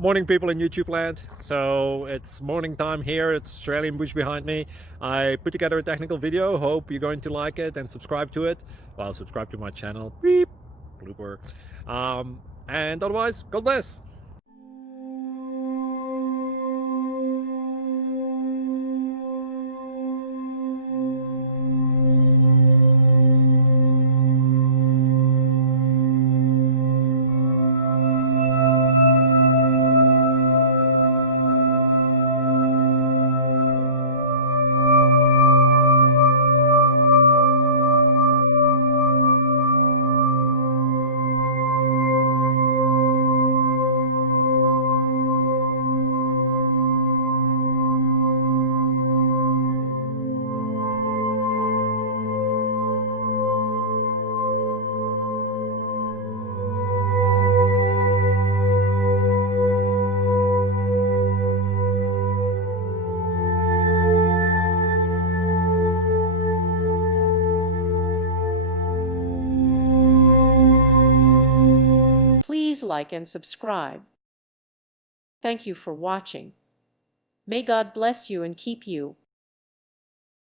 Morning, people in YouTube land. So it's morning time here. It's Australian bush behind me. I put together a technical video. Hope you're going to like it and subscribe to it. Well, subscribe to my channel. Beep. Blooper. And otherwise, God bless. Please like and subscribe. Thank you for watching. May God bless you and keep you.